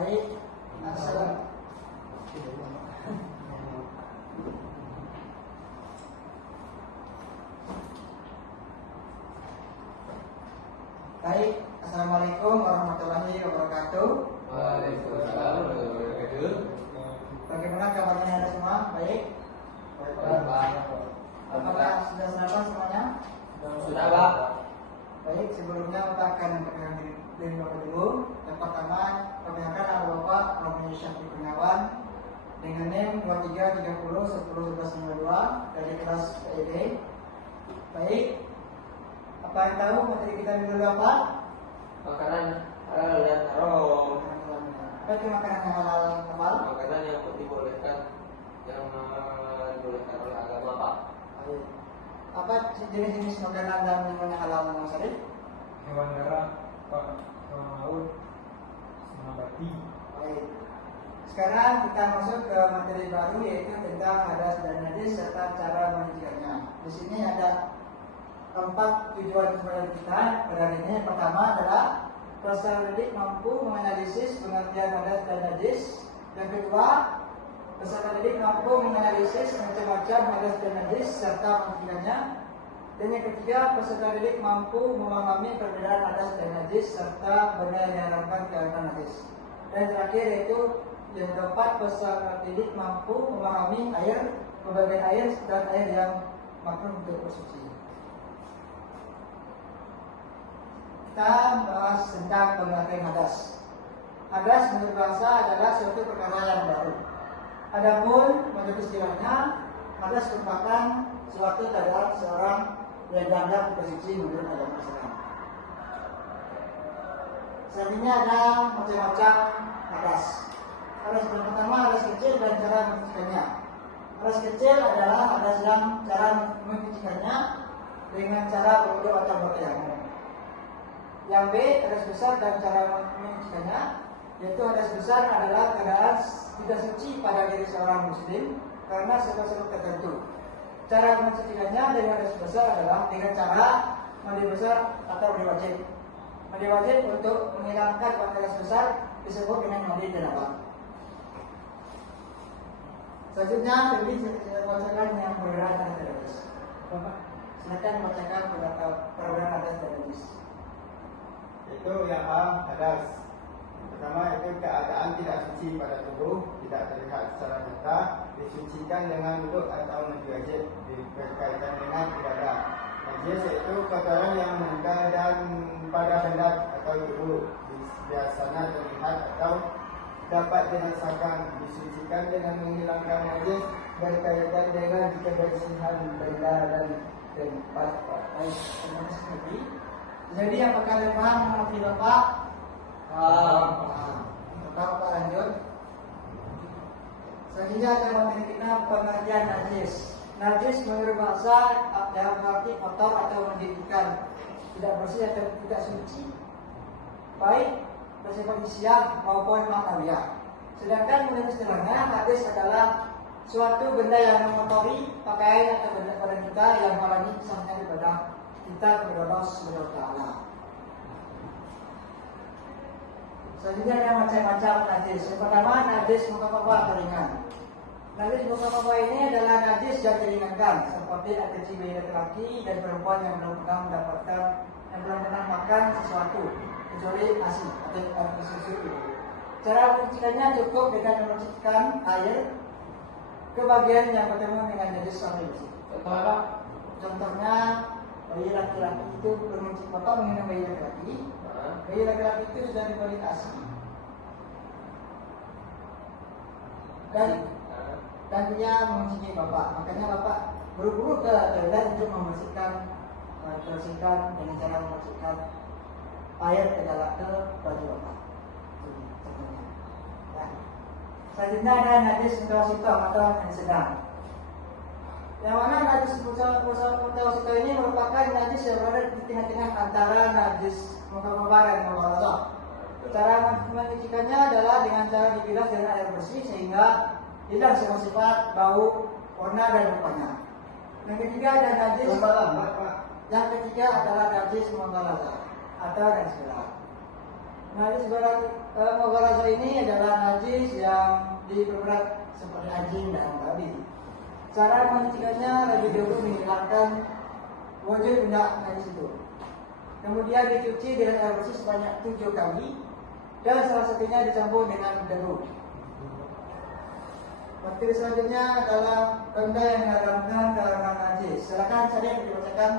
Baik, assalamualaikum. Baik, assalamualaikum warahmatullahi wabarakatuh. Waalaikumsalam warahmatullahi wabarakatuh. Bagaimana kabarnya ada semua? Baik. Apakah sudah sarapan semuanya? Sudah, Pak. Baik, sebelumnya kita akan memperkenalkan diri Bapak dulu. Yang pertama, perkenalkan nama Bapak Romi Syafiq Kurniawan dengan NIM 2330101192 dari kelas PED. Baik, apa yang tahu materi kita dulu apa? Makanan halal dan haram. Apa itu makanan yang halal dan haram? Makanan yang dibolehkan, yang dibolehkan oleh agama, Pak. Baik. Apa jenis-jenis makanan dan minuman yang halal dan haram? Hewan darat, hewan laut, nabati. Baik. Sekarang kita masuk ke materi baru yaitu tentang hadas dan najis serta cara menyucikannya. Di sini ada 4 tujuan kepada kita pada hari ini. Yang pertama adalah peserta didik mampu menganalisis pengertian hadas dan najis. Yang kedua, peserta didik mampu menganalisis macam-macam hadas dan najis serta menyucikannya. Dan yang ketiga, peserta didik mampu memahami perbedaan hadas dan najis serta benda yang diharapkan keharusan najis. Dan yang terakhir yaitu yang keempat, peserta didik mampu memahami air, pembagian air dan air yang makruh untuk bersuci. Kita bahas tentang pengertian hadas. Hadas menurut bahasa adalah suatu perkara yang baru. Adapun menurut istilahnya, hadas merupakan suatu keadaan seorang yang dianggap bersuci menurut agama Islam. Selanjutnya ada macam-macam hadas. Hadas yang pertama hadas kecil dan cara mencucikannya. Hadas kecil adalah hadas yang cara mencucikannya dengan cara berwudu atau bertayamum. Yang B, hadas besar dan cara menyucikannya, yaitu hadas besar adalah keadaan tidak suci pada diri seorang muslim karena sebab-sebab tertentu. Cara mencucikannya dengan hadas besar adalah dengan cara mandi besar atau mandi wajib. Mandi wajib untuk menghilangkan hadas besar disebut dengan mandi janabah. Selanjutnya, saya bacakan yang perbedaan hadas dan najis. Silakan bacakan perbedaan hadas dan najis. Itu yang A, hadas. Pertama itu keadaan tidak suci pada tubuh, tidak terlihat secara nyata, disucikan dengan wudhu atau mandi wajib berkaitan dengan ibadah. Najis yaitu kotoran yang menempel dan pada benda atau tubuh, biasanya terlihat atau dapat dirasakan, disucikan dengan menghilangkan najis berkaitan dengan kebersihan benda dan tempat. Baik, terima kasih. Jadi apakah paham mengerti Bapak? Paham. Bapak lanjut. Selanjutnya ada materi kita pengertian najis. Najis menurut bahasa dalam arti kotor atau menjadikan tidak bersih atau tidak suci, baik bersifat isian maupun maknawiyah. Sedangkan menurut istilahnya najis adalah suatu benda yang mengotori pakaian atau benda pada kita yang halangi sahnya ibadah kita kepada Allah Subhanahu wa taala. Selanjutnya ada macam-macam najis. Yang pertama najis muka ringan. Najis muka ini adalah najis yang diringankan, seperti alergi bayi laki-laki dan perempuan yang belum pernah makan sesuatu kecuali nasi atau susu. Cara mencucikannya cukup dengan memasukkan air ke bagian yang bertemu dengan najis sampai bersih. Contohnya bayi laki-laki itu bermuncul bapak mengenai bayi laki-laki. Bayi laki-laki itu sudah diberi ASI dan dia mengunjungi bapak. Makanya bapak buru-buru ke toilet untuk membersihkan dengan cara memasukkan air ke dalam baju bapak. Nah, selanjutnya ada najis mutawasito atau najis sedang. Yang mana najis mutawasito ini merupakan najis yang berada di tengah-tengah antara najis muka dan muka. Cara menyucikannya adalah dengan cara dibilas dengan air bersih sehingga hilang semua sifat, bau, warna dan rupanya. Yang ketiga ada najis Yang ketiga adalah najis menghalazah atau najis gelap. Najis mughallazah ini adalah najis yang diperberat seperti anjing dan babi. Cara menyucikannya lebih dulu menghilangkan wujud benda najis itu. Kemudian dicuci dengan air bersih sebanyak 7 kali dan salah satunya dicampur dengan debu. Materi selanjutnya adalah benda yang diharamkan karena najis. Silakan saya dibacakan.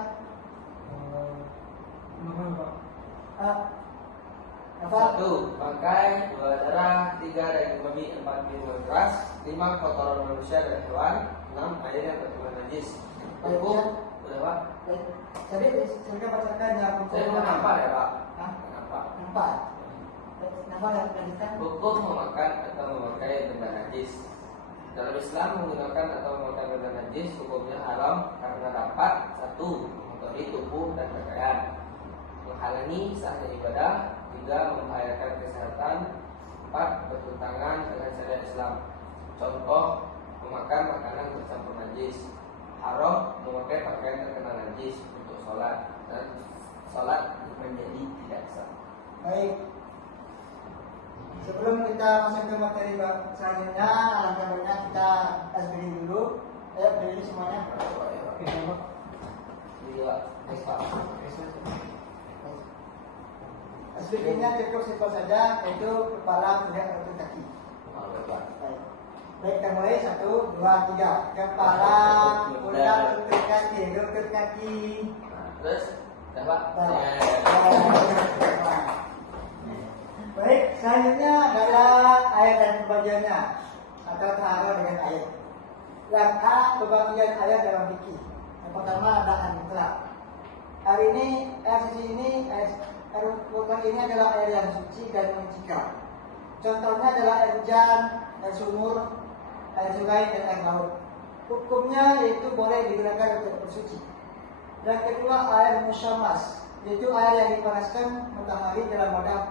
Satu, bangkai, 2 darah, 3 daging babi, 4 minuman keras, 5 kotoran manusia dan hewan, 6 air yang tercemar najis. Hukum, udah Pak? Jadi saya bacakan yang Saya mau nampak ya Pak? Hah? Nampak. 4. Nama yang dilanjutkan. Hukum memakan atau memakai benda najis. Dalam Islam menggunakan atau memakai benda najis hukumnya haram karena dapat 1. Mengotori tubuh dan pakaian, menghalangi sahnya ibadah, 3. Membahayakan kesehatan, 4. Bertentangan dengan syariat Islam. Contoh, memakan makanan bercampur najis. Haram memakai pakaian terkena najis untuk sholat, dan sholat menjadi tidak sah. Baik. Sebelum kita masuk ke materi selanjutnya, alangkah baiknya kita SBD dulu. Ayo berdiri semuanya. SBD-nya cukup simpel saja, yaitu kepala, pundak, lutut, kaki. Baik, kita mulai 1, 2, 3. Kepala, pundak, lutut, kaki, lutut, kaki. Terus, dapat. Baik, selanjutnya adalah air dan pembagiannya atau taruh dengan air. Yang A, pembagian air dalam fikih. Yang pertama ada al-mutlaq. Air suci ini, air mutlaq ini adalah air yang suci dan menyucikan. Contohnya adalah air hujan, air sumur, air sungai dan air laut. Hukumnya yaitu boleh digunakan untuk bersuci. Yang kedua air musyamas, yaitu air yang dipanaskan matahari dalam wadah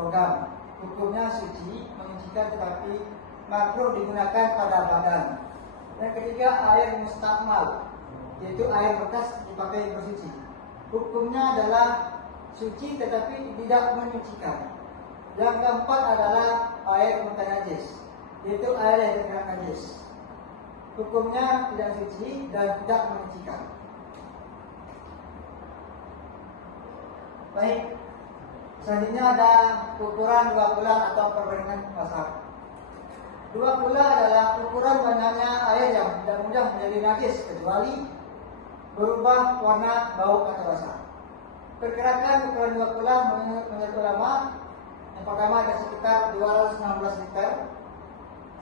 logam. Hukumnya suci, menyucikan tetapi makruh digunakan pada badan. Yang ketiga air mustakmal, yaitu air bekas dipakai bersuci. Hukumnya adalah suci tetapi tidak menyucikan. Yang keempat adalah air mutanajis, yaitu air yang terkena najis. Hukumnya tidak suci dan tidak menyucikan. Baik. Selanjutnya ada ukuran 2 kula atau perbandingan mazhab. 2 kula adalah ukuran banyaknya air yang tidak mudah menjadi najis kecuali berubah warna, bau atau rasa. Perkirakan ukuran 2 kula menurut ulama yang pertama ada sekitar 216 liter,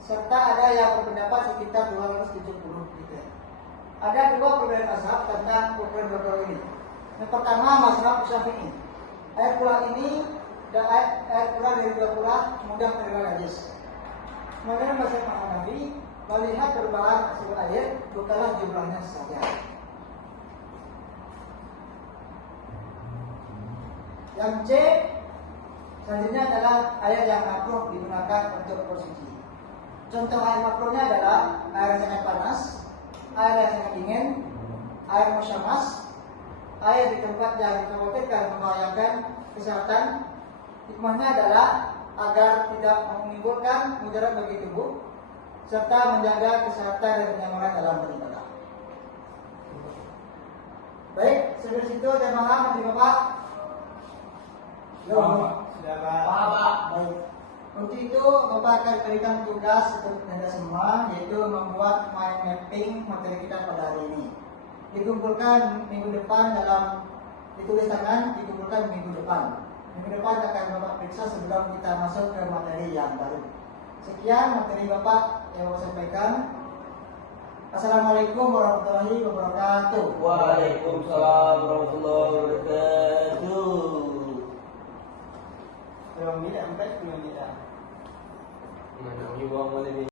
serta ada yang berpendapat sekitar 270 liter. Ada 2 perbedaan mazhab tentang ukuran 2 kula ini. Yang pertama mazhab Syafi'i. Air kula ini dan air kula dari 2 kula mudah terkena najis. Kemudian mazhab Hanafi melihat perubahan hasil air bukanlah jumlahnya saja. Yang C selanjutnya adalah air yang makruh digunakan untuk bersuci. Contoh air makruhnya adalah air yang sangat panas, air yang sangat dingin, air musyamas, air di tempat yang dikhawatirkan membahayakan kesehatan. Hikmahnya adalah agar tidak menimbulkan mudarat bagi tubuh serta menjaga kesehatan dan kenyamanan dalam beribadah. Baik, sampai situ saya paham, Nanti Bapak. Sudah Pak. Baik. Untuk itu Bapak akan berikan tugas untuk Anda semua, yaitu membuat mind mapping materi kita pada hari ini. Dikumpulkan minggu depan ditulis tangan, dikumpulkan minggu depan. Minggu depan akan Bapak periksa sebelum kita masuk ke materi yang baru. Sekian materi Bapak yang Bapak sampaikan. Assalamualaikum warahmatullahi wabarakatuh. Waalaikumsalam warahmatullahi wabarakatuh. Belum tidak, 4 belum tidak. Mana ni buang mana ni?